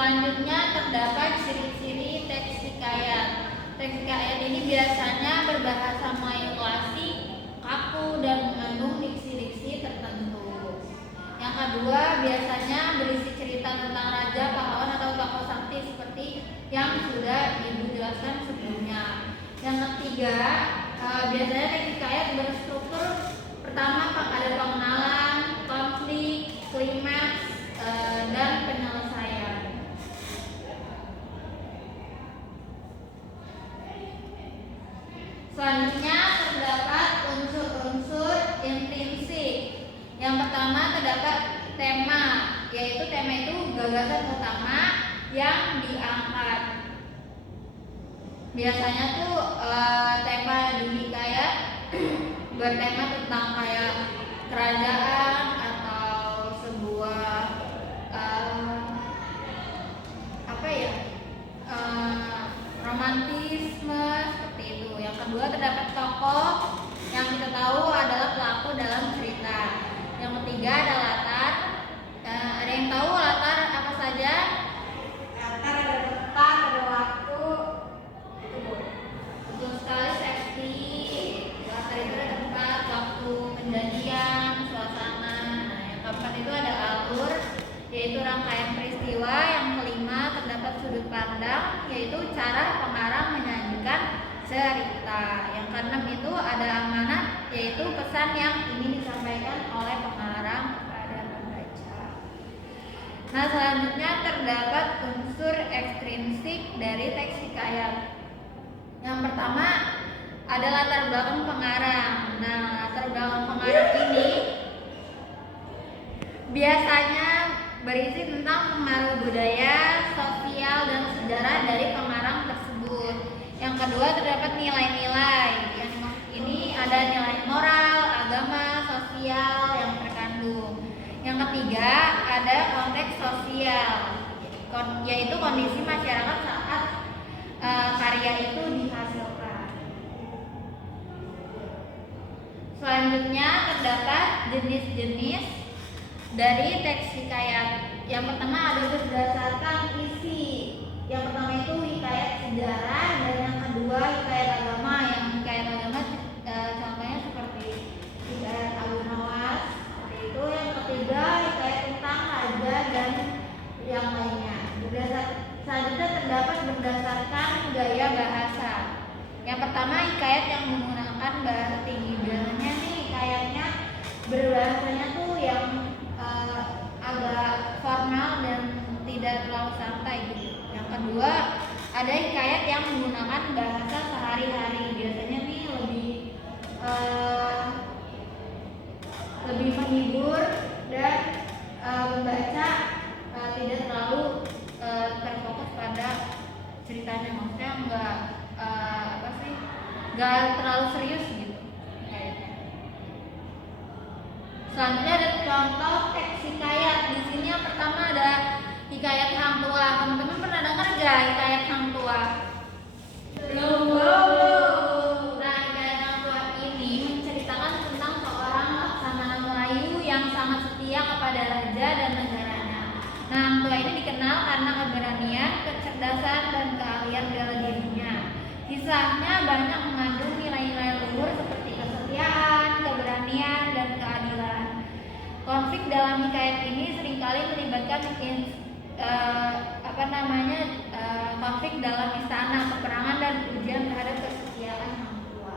Selanjutnya terdapat ciri-ciri teks hikayat. Teks hikayat ini biasanya berbahasa Melayu klasik, kaku, dan mengandung diksi-diksi tertentu. Yang kedua, biasanya berisi cerita tentang raja, pahlawan, atau tokoh sakti seperti yang sudah Ibu jelaskan sebelumnya. Yang ketiga, biasanya teks hikayat berstruktur pertama ada pengenalan, konflik, klimaks, dan penyelesaian. Selanjutnya terdapat unsur-unsur intrinsik. Yang pertama terdapat tema, yaitu tema itu gagasan utama yang diangkat. Biasanya tuh tema di hikayat bertema tentang kayak kerajaan atau sebuah romantisme seperti itu. Yang kedua terdapat tokoh yang kita tahu adalah pelaku dalam cerita. Yang ketiga ada latar. Ada yang tahu latar apa saja? Latar ada tempat, ada waktu. Betul sekali, Sekti. Latar itu ada tempat, waktu, kejadian, suasana. Nah, yang keempat itu ada alur, yaitu rangkaian peristiwa. Yang kelima terdapat sudut pandang, yaitu cara pengarang menyajikan cerita. Yang keenam itu ada amanat, yaitu pesan yang ingin disampaikan oleh pengarang kepada pembaca. Nah, selanjutnya terdapat unsur ekstrinsik dari teks hikayat. Yang pertama ada latar belakang pengarang. Nah, latar belakang pengarang ini biasanya berisi tentang pengaruh budaya, sosial, dan sejarah dari pengarang tersebut. Yang kedua terdapat nilai-nilai. Yang ini ada nilai moral, agama, sosial yang terkandung. Yang ketiga ada konteks sosial, yaitu kondisi masyarakat saat karya itu dihasilkan. Selanjutnya terdapat jenis-jenis dari teks hikayat. Yang pertama ada berdasarkan isi. Yang pertama itu hikayat sejarah, dan yang kedua hikayat agama. Yang hikayat agama contohnya seperti hikayat Abu Nawas, seperti itu. Yang ketiga hikayat tentang raja dan yang lainnya. Selanjutnya terdapat berdasarkan gaya bahasa. Yang pertama hikayat yang menggunakan bahasa tinggi. Biasanya nih hikayatnya berbahasanya tuh yang agak formal dan tidak terlalu santai gitu. Yang kedua ada hikayat yang menggunakan bahasa sehari-hari. Biasanya nih lebih menghibur dan membaca tidak terlalu terfokus pada ceritanya. Maksudnya nggak terlalu serius gitu kayaknya. Selanjutnya ada contoh teks hikayat. Di sini yang pertama ada hikayat Hang Tua. Teman-teman pernah dengar nggak hikayat Hang Tua? Belum. Nah, hikayat Hang Tua ini menceritakan tentang seorang laksamana Melayu yang sangat setia kepada raja dan negaranya. Nah, Hang Tua ini dikenal karena keberanian, kecerdasan, dan keahlian bela dirinya. Kisahnya banyak mengandung nilai-nilai luhur seperti kesetiaan, keberanian, dan keadilan. Konflik dalam hikayat ini seringkali melibatkan konflik dalam istana, peperangan, dan ujian terhadap kesetiaan Hang Tua.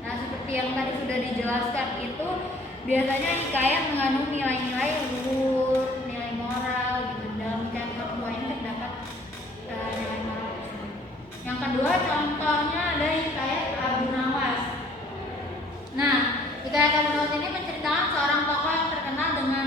Nah, seperti yang tadi sudah dijelaskan itu biasanya hikayat mengandung nilai-nilai luhur, nilai moral gitu. Dalam hikayat Hang Tua ini terdapat nilai moral tersebut. Yang kedua contohnya ada hikayat Abu Nawas. Nah, hikayat Abu Nawas ini menceritakan seorang tokoh yang terkenal dengan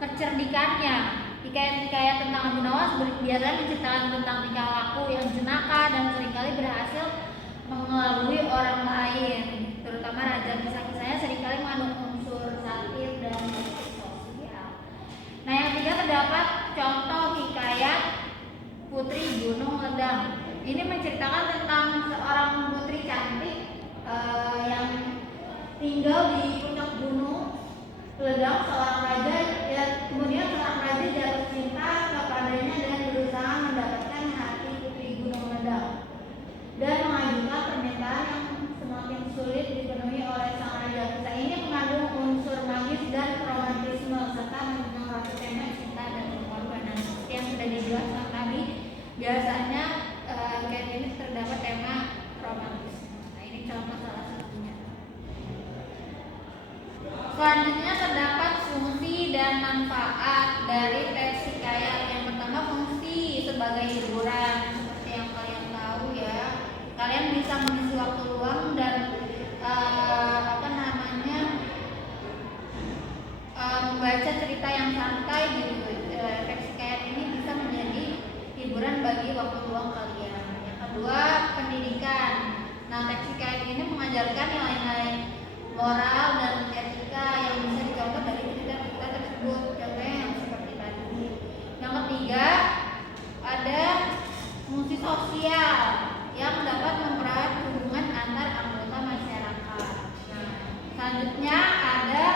kecerdikannya. Hikayat-hikayat tentang Abu Nawas biasanya menceritakan tentang tingkah laku yang jenaka dan seringkali berhasil mengelabui orang lain, terutama raja. Kisah-kisahnya seringkali mengandung unsur satir dan sosial. Nah, yang ketiga terdapat contoh hikayat Putri Gunung Ledang. Ini menceritakan tentang seorang putri cantik yang tinggal di puncak gunung Ledang. Seorang raja kemudian seorang raja jatuh cinta kepadanya dan berusaha sebagai hiburan. Seperti yang kalian tahu ya, kalian bisa mengisi waktu luang dan membaca cerita yang santai gitu. Teks hikayat ini bisa menjadi hiburan bagi waktu luang kalian. Yang kedua, pendidikan. Nah, teks hikayat ini mengajarkan nilai-nilai moral dan etika yang bisa dicontoh dari cerita-cerita tersebut. Contohnya yang seperti tadi. Yang ketiga, ada fungsi sosial yang dapat mempererat hubungan antar anggota masyarakat. Nah, selanjutnya ada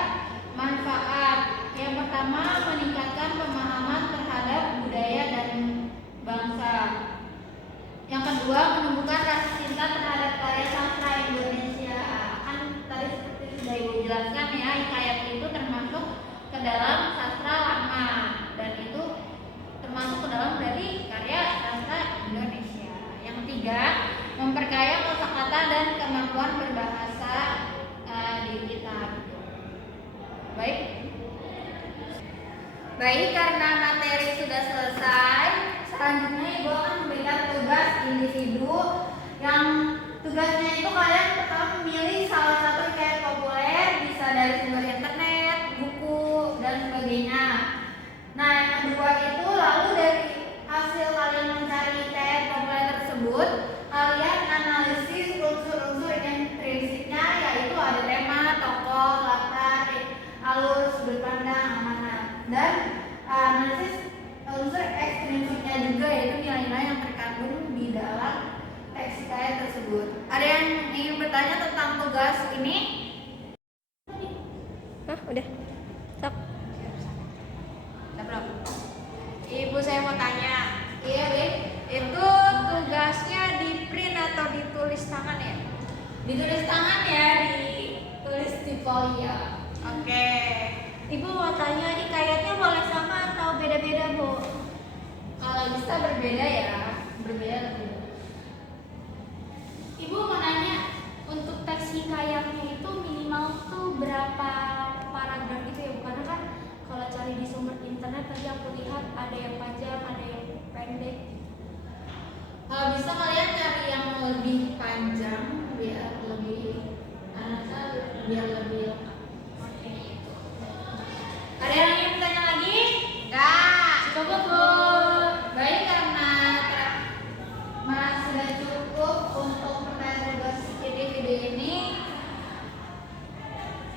manfaat. Yang pertama, meningkatkan pemahaman terhadap budaya dan bangsa. Yang kedua, menumbuhkan rasa cinta terhadap karya sastra Indonesia. Kan tadi seperti sudah Ibu jelaskan ya, hikayat itu termasuk ke dalam sastra lama dan itu termasuk ke dalam dari karya sastra Indonesia. Yang ketiga, memperkaya kosakata dan kemampuan berbahasa diri kita. Baik, karena materi sudah selesai, selanjutnya Ibu akan memberikan tugas individu yang tugasnya itu kalian pertama memilih salah satu hikayat populer, bisa dari sumber internet, buku, dan sebagainya. Nah, yang kedua itu lalu dari hasil kalian mencari hikayat populer tersebut, kalian analisis unsur-unsur intrinsipnya, yaitu ada tema, tokoh, latar, alur, sudut pandang, amanat, dan analisis unsur ekstrinsipnya juga, yaitu nilai-nilai yang terkandung di dalam teks hikayat tersebut. Ada yang ingin bertanya tentang tugas ini? Udah. Stop. Belum. Ibu, saya mau tanya. Iya, Beb. Itu tugasnya di print atau ditulis tangan ya? Ditulis tangan ya, ditulis di folio. Oke. Ibu mau tanya, hikayatnya boleh sama atau beda-beda, Bu? Kalau bisa berbeda ya, berbeda lebih. Ibu mau nanya, untuk teks hikayatnya itu minimal tuh berapa paragraf gitu ya, Bu? Karena kan kalau cari di sumber internet tadi aku lihat ada yang panjang, ada yang pendek. Kalau bisa kalian cari yang lebih panjang biar lebih biar lebih lengkap. Ada yang ingin bertanya lagi? Enggak. Cukup, Bu. Baik, karena sudah cukup untuk pertanyaan tugas video ini.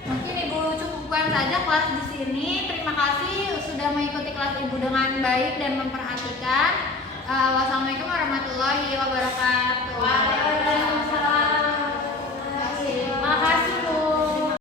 Mungkin Ibu cukupkan saja kelas di sini. Terima kasih sudah mengikuti kelas Ibu dengan baik dan memperhatikan. Wassalamualaikum warahmatullahi wabarakatuh.